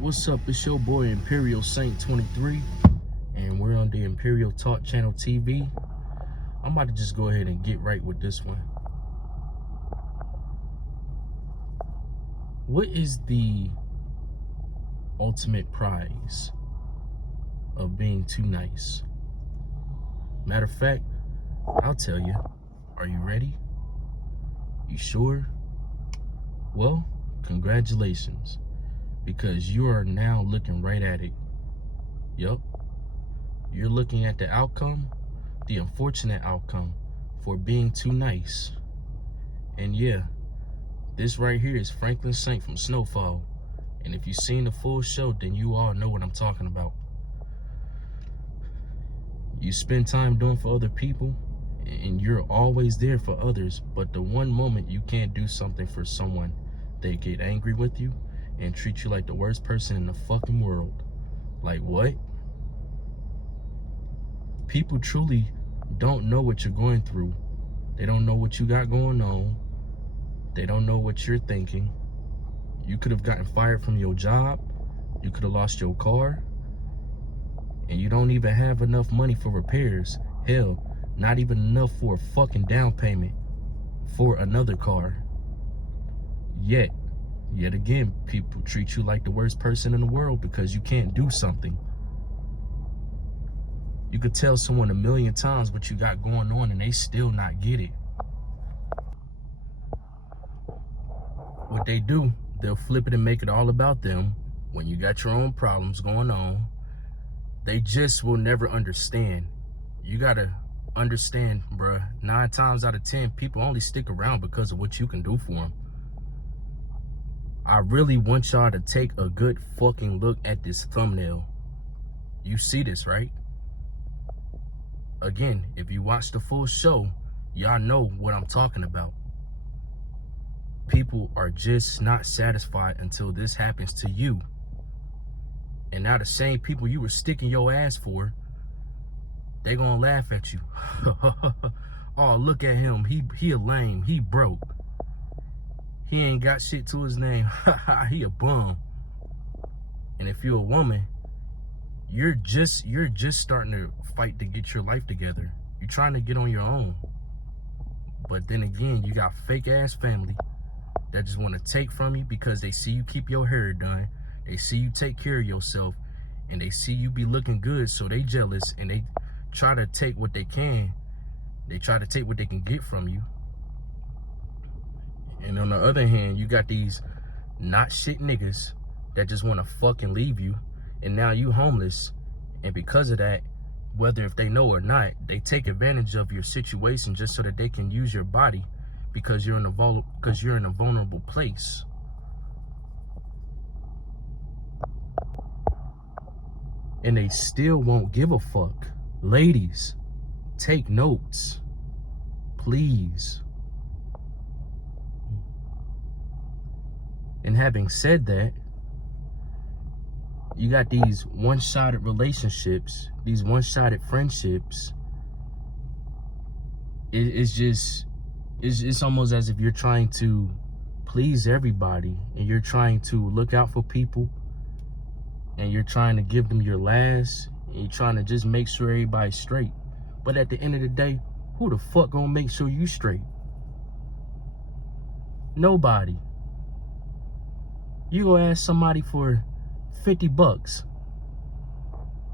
What's up? It's your boy Imperial Saint 23, and we're on the Imperial Talk Channel TV. I'm about to just go ahead and get right with this one. What is the ultimate prize of being too nice? Matter of fact, I'll tell you. Are you ready? You sure? Well, congratulations, because you are now looking right at it. Yup. You're looking at the outcome, the unfortunate outcome for being too nice. And yeah, this right here is Franklin Saint from Snowfall. And if you've seen the full show, then you all know what I'm talking about. You spend time doing for other people, and you're always there for others, but the one moment you can't do something for someone, they get angry with you and treat you like the worst person in the fucking world. Like what? People truly don't know what you're going through. They don't know what you got going on. They don't know what you're thinking. You could have gotten fired from your job. You could have lost your car. And you don't even have enough money for repairs. Hell, not even enough for a fucking down payment for another car. Yet again, people treat you like the worst person in the world because you can't do something. You could tell someone 1,000,000 times what you got going on and they still not get it. What they do, they'll flip it and make it all about them when you got your own problems going on. They just will never understand. You gotta understand, bruh. 9 times out of 10, people only stick around because of what you can do for them. I really want y'all to take a good fucking look at this thumbnail. You see this, right? Again, if you watch the full show, y'all know what I'm talking about. People are just not satisfied until this happens to you. And now the same people you were sticking your ass for, they gonna laugh at you. Oh, look at him. He a lame. He broke. He ain't got shit to his name. He a bum. And if you're a woman, you're just starting to fight to get your life together. You're trying to get on your own. But then again, you got fake ass family that just want to take from you because they see you keep your hair done. They see you take care of yourself, and they see you be looking good, so they jealous, and they try to take what they can. They try to take what they can get from you. And on the other hand, you got these not shit niggas that just want to fucking leave you, and now you homeless. And because of that, whether if they know or not, they take advantage of your situation just so that they can use your body because you're in a vulnerable place. And they still won't give a fuck. Ladies, take notes, please. And having said that, you got these one-sided relationships, these one-sided friendships. It's almost as if you're trying to please everybody, and you're trying to look out for people, and you're trying to give them your last, and you're trying to just make sure everybody's straight. But at the end of the day, who the fuck gonna make sure you straight? Nobody. You gonna ask somebody for $50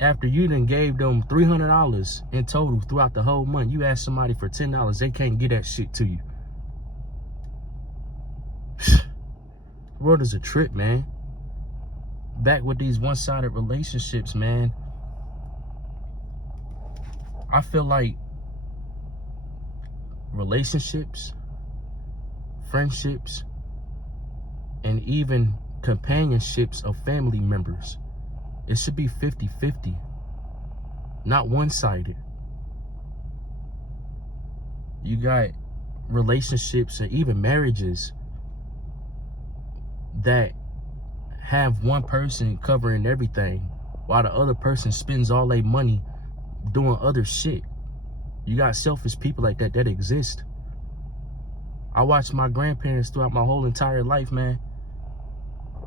after you done gave them $300 in total throughout the whole month. You ask somebody for $10, they can't get that shit to you. The world is a trip, man. Back with these one-sided relationships, man. I feel like relationships, friendships, and even companionships of family members, it should be 50-50, not one-sided. You got relationships and even marriages that have one person covering everything while the other person spends all their money doing other shit. You got selfish people like that exist. I watched my grandparents throughout my whole entire life, man.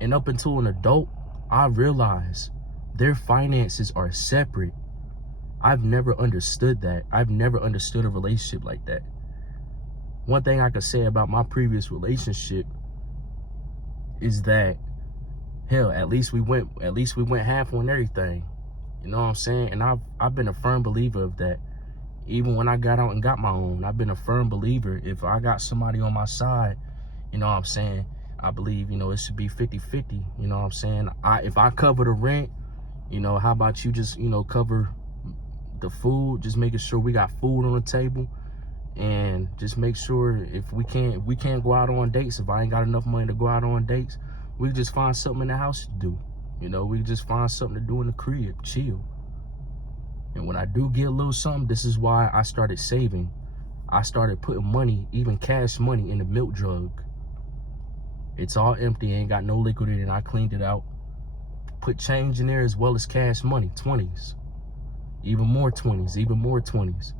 And up until an adult, I realize their finances are separate. I've never understood that. I've never understood a relationship like that. One thing I could say about my previous relationship is that, hell, at least we went half on everything. You know what I'm saying? And I've been a firm believer of that. Even when I got out and got my own, I've been a firm believer. If I got somebody on my side, you know what I'm saying, I believe, it should be 50-50. You know what I'm saying? If I cover the rent, how about you just, cover the food, just making sure we got food on the table, and just make sure if we can't go out on dates, if I ain't got enough money to go out on dates, we just find something in the house to do. We just find something to do in the crib, chill. And when I do get a little something, this is why I started saving. I started putting money, even cash money, in the milk jug. It's all empty, ain't got no liquid in it. I cleaned it out. Put change in there as well as cash money, 20s. Even more 20s,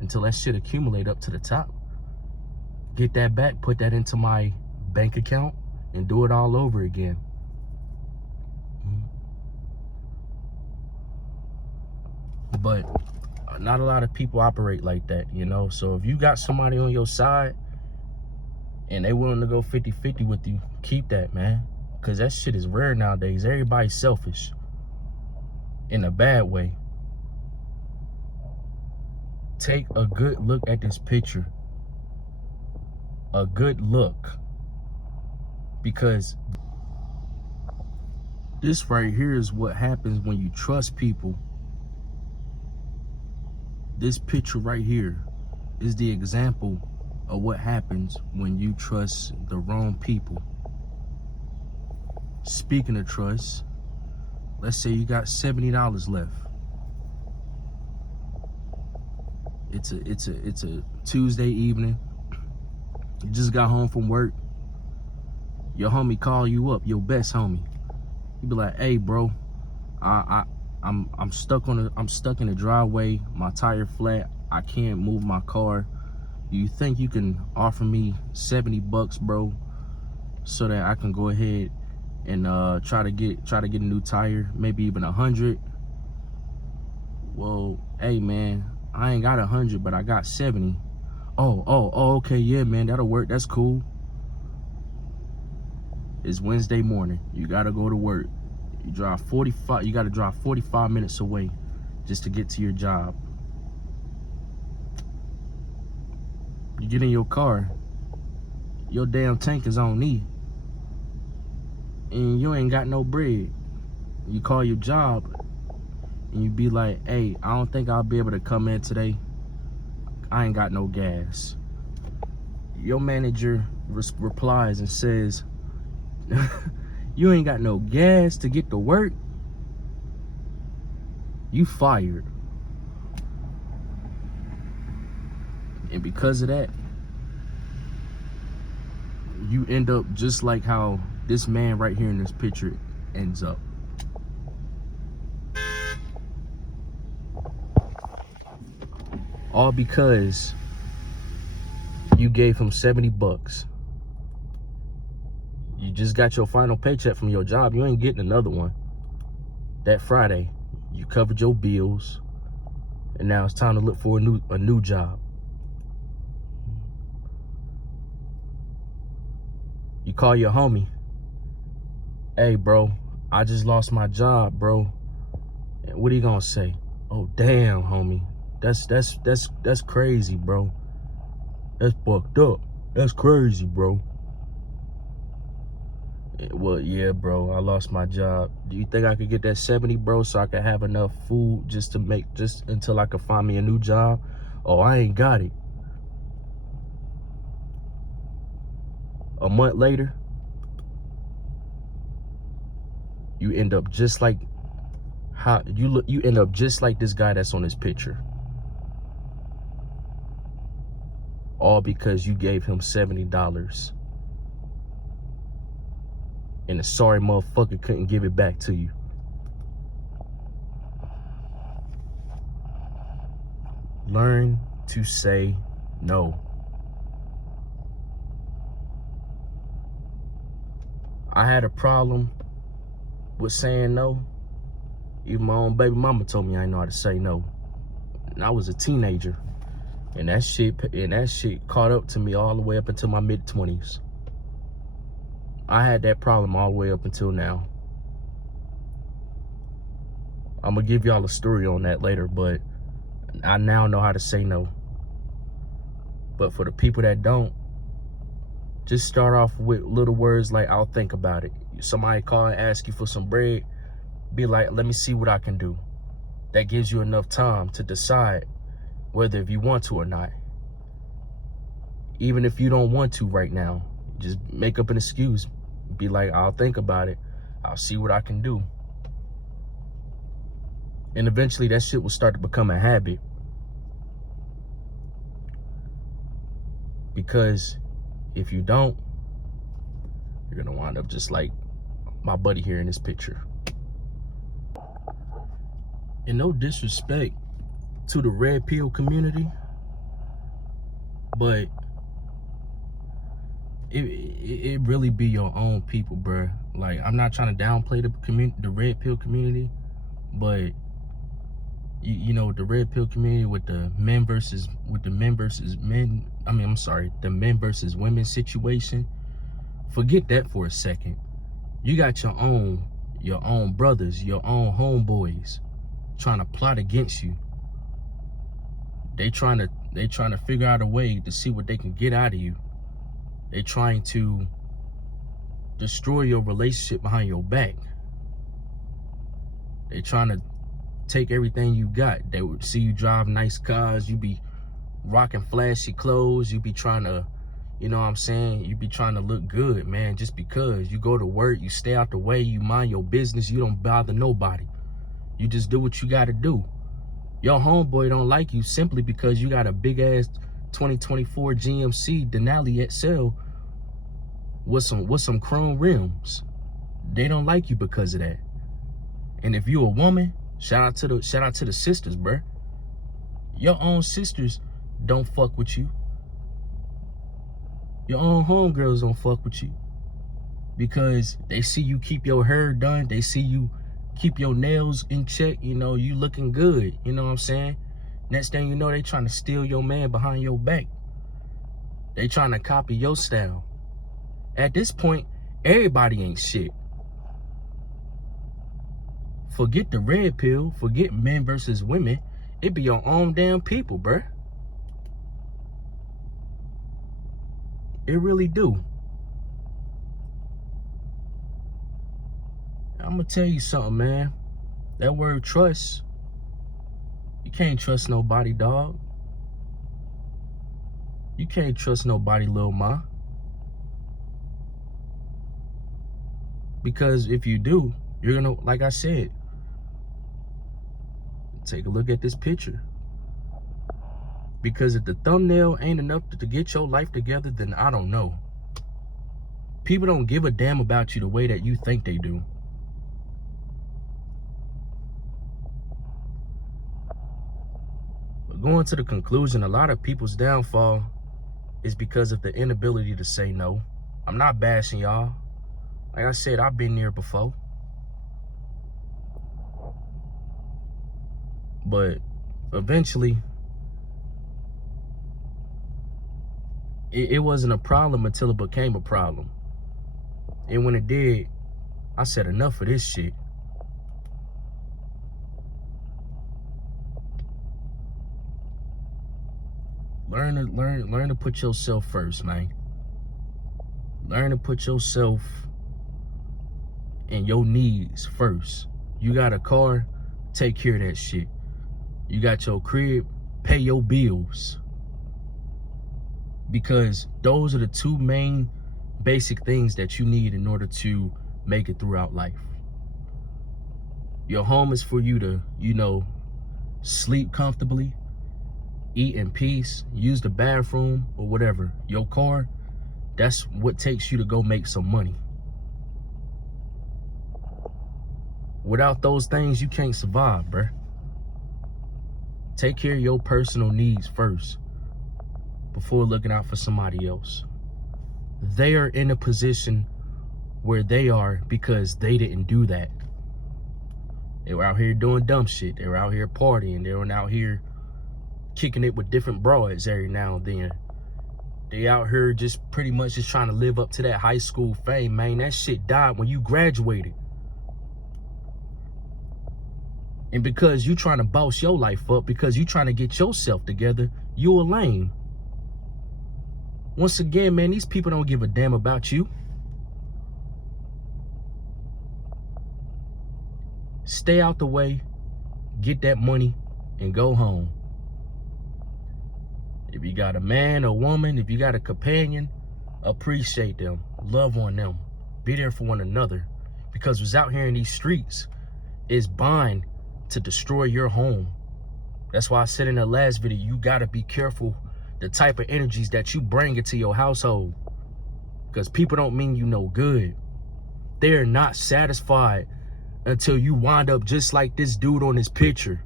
until that shit accumulate up to the top. Get that back, put that into my bank account, and do it all over again. But not a lot of people operate like that, So if you got somebody on your side and they willing to go 50-50 with you, keep that, man. Because that shit is rare nowadays. Everybody's selfish in a bad way. Take a good look at this picture. A good look. Because this right here is what happens when you trust people. This picture right here is the example of what happens when you trust the wrong people. Speaking of trust, let's say you got $70 left. It's a Tuesday evening. You just got home from work. Your homie call you up, your best homie. You be like, "Hey, bro, I'm stuck in the driveway. My tire flat. I can't move my car. Do you think you can offer me $70, bro, so that I can go ahead and try to get a new tire, maybe even 100? Well, hey man, I ain't got 100, but I got 70. Oh, okay, yeah, man, that'll work. That's cool. It's Wednesday morning. You gotta go to work. You gotta drive 45 minutes away just to get to your job. You get in your car, your damn tank is on E, and you ain't got no bread. You call your job, and you be like, "Hey, I don't think I'll be able to come in today. I ain't got no gas." Your manager replies and says, "You ain't got no gas to get to work? You fired." And because of that, you end up just like how this man right here in this picture ends up. All because you gave him $70. You just got your final paycheck from your job. You ain't getting another one. That Friday, you covered your bills, and now it's time to look for a new job. You call your homie. "Hey, bro, I just lost my job, bro." And what are you gonna say? "Oh, damn, homie. That's crazy, bro. That's fucked up. That's crazy, bro." "Well, yeah, bro, I lost my job. Do you think I could get that 70, bro, so I could have enough food just until I could find me a new job?" "Oh, I ain't got it." A month later, you end up just like you end up just like this guy that's on this picture. All because you gave him $70. And the sorry motherfucker couldn't give it back to you. Learn to say no. I had a problem with saying no. Even my own baby mama told me I didn't know how to say no. And I was a teenager. And that shit caught up to me all the way up until my mid-20s. I had that problem all the way up until now. I'm gonna give y'all a story on that later, but I now know how to say no. But for the people that don't, just start off with little words like, I'll think about it. Somebody call and ask you for some bread, be like, let me see what I can do. That gives you enough time to decide whether if you want to or not. Even if you don't want to right now, just make up an excuse. Be like, I'll think about it. I'll see what I can do. And eventually that shit will start to become a habit. Because if you don't, you're gonna wind up just like my buddy here in this picture. And no disrespect to the red pill community, but it really be your own people, bruh. Like, I'm not trying to downplay the red pill community, but you know, the red pill community with the men versus men. The men versus women situation. Forget that for a second. You got your own brothers, your own homeboys trying to plot against you. They trying to figure out a way to see what they can get out of you. They trying to destroy your relationship behind your back. They trying to take everything you got. They would see you drive nice cars, you be rocking flashy clothes, you be trying to, you know what I'm saying, you be trying to look good, man, just because. You go to work, you stay out the way, you mind your business, you don't bother nobody. You just do what you gotta do. Your homeboy don't like you simply because you got a big ass 2024 GMC Denali XL with some chrome rims. They don't like you because of that. And if you a woman, shout out to the sisters, bruh. Your own sisters don't fuck with you. Your own homegirls don't fuck with you because they see you keep your hair done. They see you keep your nails in check. You know, you looking good. You know what I'm saying? Next thing you know, they trying to steal your man behind your back. They trying to copy your style. At this point, everybody ain't shit. Forget the red pill. Forget men versus women. It be your own damn people, bruh. It really do. I'm gonna tell you something, man. That word trust, you can't trust nobody, dog. You can't trust nobody, Lil Ma. Because if you do, you're gonna, like I said, take a look at this picture. Because if the thumbnail ain't enough to get your life together, then I don't know. People don't give a damn about you the way that you think they do. But going to the conclusion, a lot of people's downfall is because of the inability to say no. I'm not bashing y'all. Like I said, I've been there before. But eventually, it wasn't a problem until it became a problem. And when it did, I said, enough of this shit. Learn to put yourself first, man. Learn to put yourself and your needs first. You got a car, take care of that shit. You got your crib, pay your bills. Because those are the two main basic things that you need in order to make it throughout life. Your home is for you to, you know, sleep comfortably, eat in peace, use the bathroom or whatever. Your car, that's what takes you to go make some money. Without those things, you can't survive, bruh. Take care of your personal needs first before looking out for somebody else. They are in a position where they are because they didn't do that. They were out here doing dumb shit. They were out here partying. They were out here kicking it with different broads every now and then. They out here just pretty much just trying to live up to that high school fame, man. That shit died when you graduated. And because you trying to boss your life up, because you trying to get yourself together, you a lame. Once again, man, these people don't give a damn about you. Stay out the way, get that money, and go home. If you got a man or woman, if you got a companion, appreciate them, love on them, be there for one another. Because what's out here in these streets is bound to destroy your home. That's why I said in the last video, you gotta be careful the type of energies that you bring into your household. Because people don't mean you no good. They're not satisfied until you wind up just like this dude on this picture.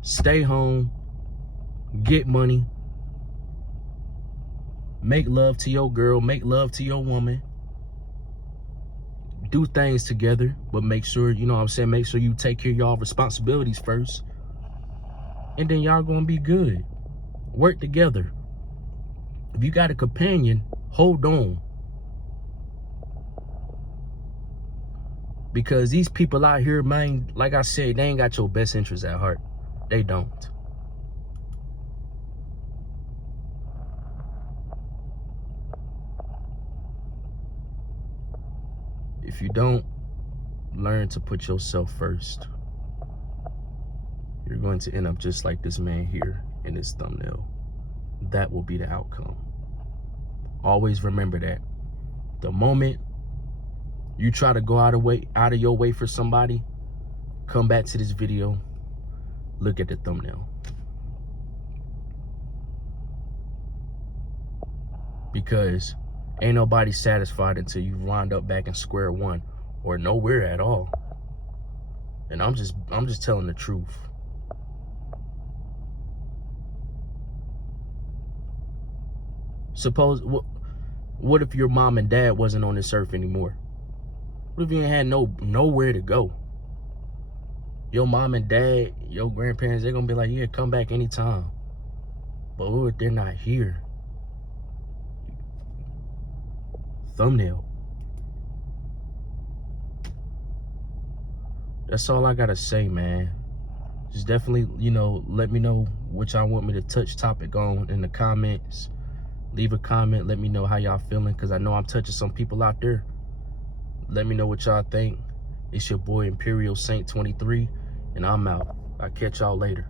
Stay home, get money, make love to your girl, make love to your woman, do things together, but make sure, you know what I'm saying, make sure you take care of y'all responsibilities first, and then y'all gonna be good. Work together. If you got a companion, hold on. Because these people out here, man, like I said, they ain't got your best interests at heart. They don't. If you don't learn to put yourself first, you're going to end up just like this man here in this thumbnail. That will be the outcome. Always remember that. The moment you try to go out of your way for somebody, come back to this video, look at the thumbnail. Because ain't nobody satisfied until you wind up back in square one or nowhere at all. And I'm just telling the truth. Suppose, what if your mom and dad wasn't on this earth anymore? What if you ain't had nowhere to go? Your mom and dad, your grandparents, they're gonna be like, yeah, come back anytime. But what if they're not here? Thumbnail. That's all I gotta say, man. Just definitely, you know, let me know what y'all want me to touch topic on in the comments. Leave a comment, let me know how y'all feeling, because I know I'm touching some people out there. Let me know what y'all think. It's your boy Imperial Saint 23, and I'm out. I'll catch y'all later.